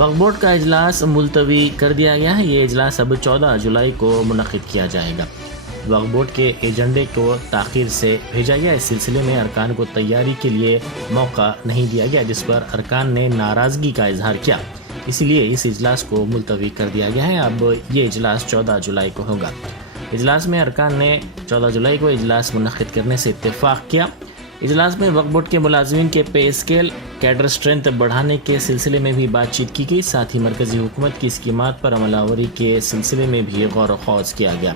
वक्फ board का इजलास मुलतवी कर दिया गया है। ये इजलास अब 14 जुलाई को मुनक़िद किया जाएगा। वक्फ बोर्ड के एजेंडे को ताख़ीर से भेजा गया। इस सिलसिले में अरकान को तैयारी के लिए मौका नहीं दिया गया, जिस पर अरकान ने नाराज़गी का इजहार किया। इसलिए इस इजलास को मुलतवी कर दिया गया है। अब ये इजलास 14 जुलाई को होगा। इजलास में अरकान ने 14 जुलाई को इजलास मुनक़िद करने से इत्तेफाक किया। इजलास में वक्फ बोर्ड के मुलाजिमीन के पे स्केल, कैडर स्ट्रेंथ बढ़ाने के सिलसिले में भी बातचीत की गई। साथ ही मरकज़ी हुकूमत की स्कीमात पर अमलावरी के सिलसिले में भी गौर खौज किया गया।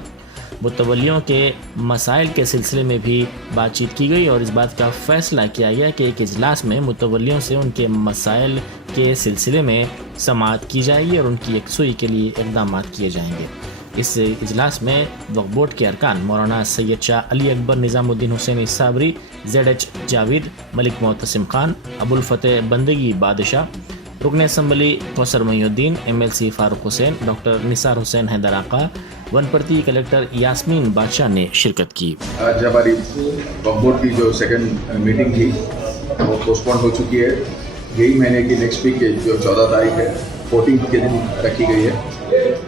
मुतवल्लियों के मसाइल के सिलसिले में भी बातचीत की गई और इस बात का फ़ैसला किया गया कि एक इजलास में मुतवल्लियों से उनके मसाइल के सिलसिले में समाअत की जाएगी और उनकी यकसुई के लिए इक़दाम किए जाएंगे। इस इजलास में वक्फ बोर्ड के अरकान मौलाना सैयद शाह अली अकबर, निज़ामुद्दीन हुसैन साबरी, ZH जावेद, मलिक मोहतसिम खान, अबुल फतेह बंदगी बादशाह, रुकन assembly Kausar Moinuddin, MLC Farooq Hussain, doctor Nisar Hussain Haider Aqa, Wanaparthy collector Yasmin बादशाह ने शिरकत की। आज हमारी वक्फ बोर्ड की जो सेकंड मीटिंग थी वो पोस्टपोन हो चुकी है। यही महीने की नेक्स्ट वीक जो 14 तारीख है 14 के दिन रखी गई है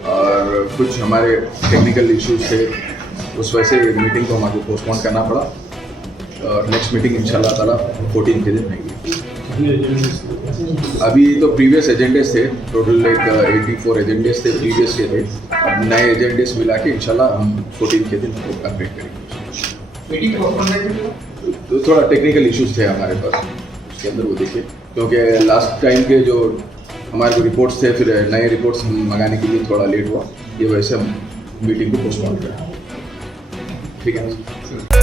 और कुछ हमारे टेक्निकल इश्यूज थे, उस वजह से मीटिंग को हमारे पोस्टपोन करना पड़ा और नेक्स्ट मीटिंग इंशाल्लाह ताला 14 के दिन रहेगी। अभी तो प्रीवियस एजेंडेस थे, टोटल लाइक 84 एजेंडेस थे प्रीवियस के थे। अब नए एजेंडेस मिला के इंशाल्लाह हम 14 के दिन कंप्लीट करेंगे। मीटिंग तो थोड़ा टेक्निकल इश्यूज थे हमारे पास, उसके अंदर वो देखिए, क्योंकि लास्ट टाइम के जो हमारे को रिपोर्ट्स थे, फिर नए रिपोर्ट्स मंगाने के लिए थोड़ा लेट हुआ, ये वजह से हम मीटिंग को पोस्टपोन करें। ठीक है।